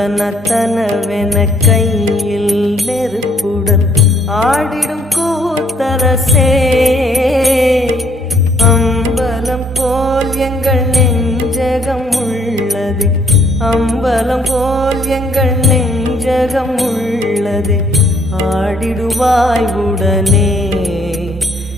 தந்தனத்தனவென கையில் நெருப்புடன் ஆடிடும் கூத்தரசே, அம்பலம் போல் எங்கள் நெஞ்சகம் உள்ளது, அம்பலம் போல் எங்கள் நெஞ்சகம் உள்ளது, ஆடிடுவாய் உடனே